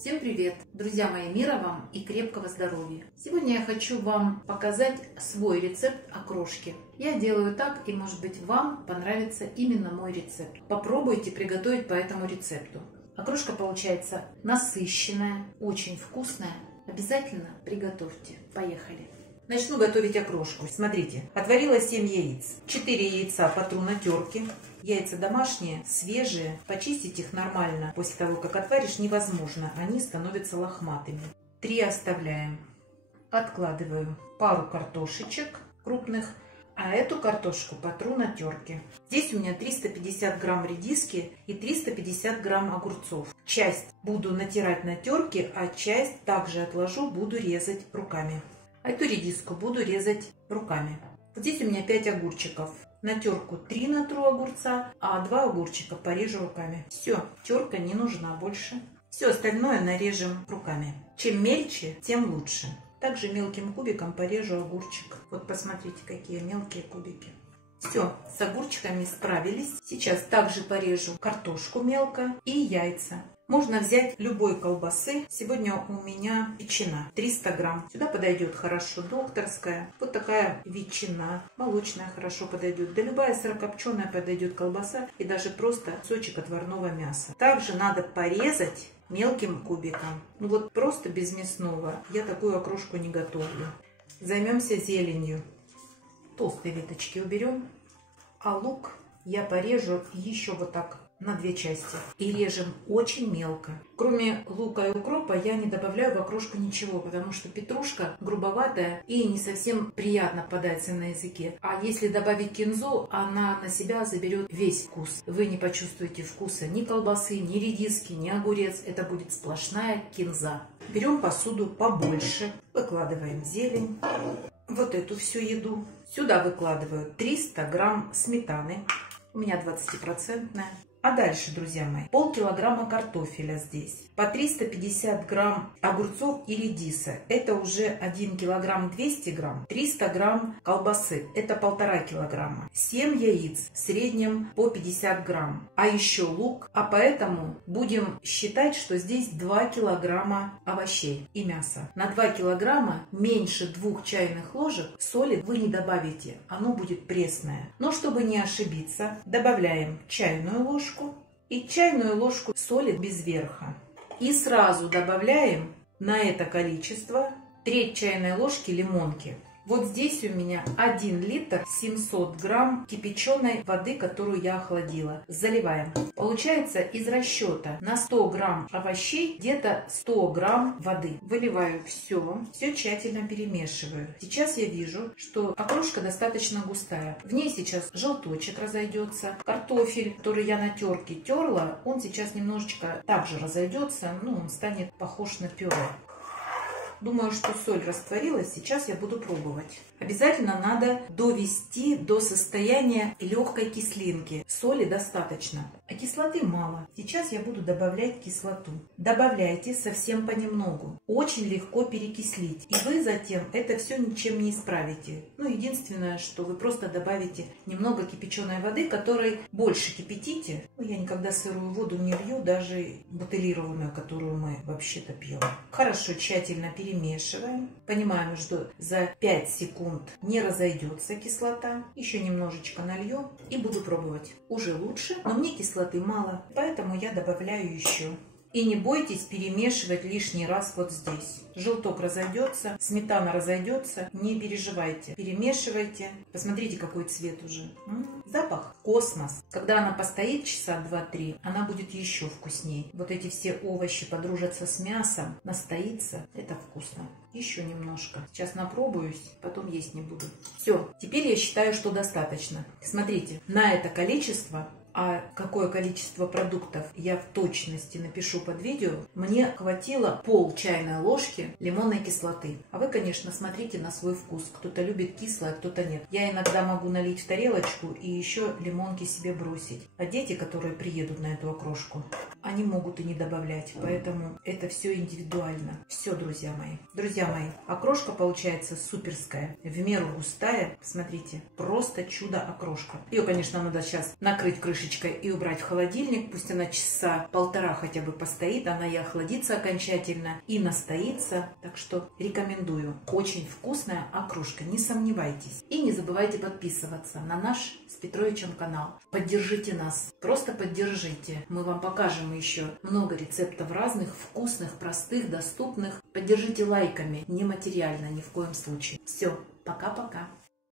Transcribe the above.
Всем привет! Друзья мои, мира вам и крепкого здоровья! Сегодня я хочу вам показать свой рецепт окрошки. Я делаю так, и может быть вам понравится именно мой рецепт. Попробуйте приготовить по этому рецепту. Окрошка получается насыщенная, очень вкусная. Обязательно приготовьте. Поехали! Начну готовить окрошку. Смотрите, отварила 7 яиц. 4 яйца потру на терке. Яйца домашние, свежие. Почистить их нормально после того, как отваришь, невозможно. Они становятся лохматыми. 3 оставляем. Откладываю пару картошечек крупных. А эту картошку потру на терке. Здесь у меня 350 грамм редиски и 350 грамм огурцов. Часть буду натирать на терке, а часть также отложу, буду резать руками. А эту редиску буду резать руками. Вот здесь у меня 5 огурчиков. На терку 3 натру огурца, а 2 огурчика порежу руками. Все, терка не нужна больше. Все остальное нарежем руками. Чем мельче, тем лучше. Также мелким кубиком порежу огурчик. Вот посмотрите, какие мелкие кубики. Все, с огурчиками справились. Сейчас также порежу картошку мелко и яйца. Можно взять любой колбасы. Сегодня у меня ветчина 300 грамм. Сюда подойдет хорошо докторская. Вот такая ветчина. Молочная хорошо подойдет. Да любая сырокопченая подойдет колбаса. И даже просто кусочек отварного мяса. Также надо порезать мелким кубиком. Ну вот просто без мясного я такую окрошку не готовлю. Займемся зеленью. Толстые веточки уберем. А лук я порежу еще вот так на 2 части. И режем очень мелко. Кроме лука и укропа я не добавляю в окрошку ничего, потому что петрушка грубоватая и не совсем приятно подается на языке. А если добавить кинзу, она на себя заберет весь вкус. Вы не почувствуете вкуса ни колбасы, ни редиски, ни огурец. Это будет сплошная кинза. Берем посуду побольше, выкладываем зелень. Вот эту всю еду. Сюда выкладываю 300 грамм сметаны. У меня 20%. А дальше, друзья мои, полкилограмма картофеля здесь, по 350 грамм огурцов и редиса, это уже 1 килограмм 200 грамм, 300 грамм колбасы, это 1,5 килограмма, 7 яиц, в среднем по 50 грамм, а еще лук, а поэтому будем считать, что здесь 2 килограмма овощей и мяса. На 2 килограмма меньше 2 чайных ложек соли вы не добавите, оно будет пресное. Но чтобы не ошибиться, добавляем чайную ложку и чайную ложку соли без верха. И сразу добавляем на это количество 1/3 чайной ложки лимонки. Вот здесь у меня 1 литр 700 грамм кипяченой воды, которую я охладила. Заливаем. Получается из расчета на 100 грамм овощей где-то 100 грамм воды. Выливаю все тщательно перемешиваю. Сейчас я вижу, что окрошка достаточно густая. В ней сейчас желточек разойдется. Картофель, который я на терке терла, он сейчас немножечко также разойдется. Он станет похож на пюре. Думаю, что соль растворилась, сейчас я буду пробовать. Обязательно надо довести до состояния легкой кислинки. Соли достаточно, а кислоты мало. Сейчас я буду добавлять кислоту. Добавляйте совсем понемногу. Очень легко перекислить. И вы затем это все ничем не исправите. Единственное, что вы просто добавите немного кипяченой воды, которой больше кипятите. Я никогда сырую воду не лью, даже бутилированную, которую мы вообще-то пьем. Хорошо, тщательно перемешиваем. Понимаем, что за 5 секунд не разойдется кислота. Еще немножечко налью и буду пробовать. Уже лучше, но мне кислоты мало, поэтому я добавляю еще. И не бойтесь перемешивать лишний раз вот здесь. Желток разойдется, сметана разойдется, не переживайте. Перемешивайте. Посмотрите, какой цвет уже. Запах космос. Когда она постоит часа 2-3, она будет еще вкуснее. Вот эти все овощи подружатся с мясом, настоится. Это вкусно. Еще немножко. Сейчас напробуюсь, потом есть не буду. Все, теперь я считаю, что достаточно. Смотрите, на это количество... А какое количество продуктов я в точности напишу под видео, мне хватило пол чайной ложки лимонной кислоты. А вы, конечно, смотрите на свой вкус. Кто-то любит кислое, а кто-то нет. Я иногда могу налить в тарелочку и еще лимонки себе бросить. А дети, которые приедут на эту окрошку, они могут и не добавлять. Поэтому это все индивидуально. Все, друзья мои. Друзья мои, окрошка получается суперская, в меру густая. Смотрите, просто чудо окрошка. Ее, конечно, надо сейчас накрыть крышечкой и убрать в холодильник. Пусть она часа полтора хотя бы постоит. Она и охладится окончательно, и настоится. Так что рекомендую. Очень вкусная окрошка, не сомневайтесь. И не забывайте подписываться на наш с Петровичем канал. Поддержите нас, просто поддержите. Мы вам покажем еще много рецептов разных, вкусных, простых, доступных. Поддержите лайками, не материально, ни в коем случае. Все, пока-пока.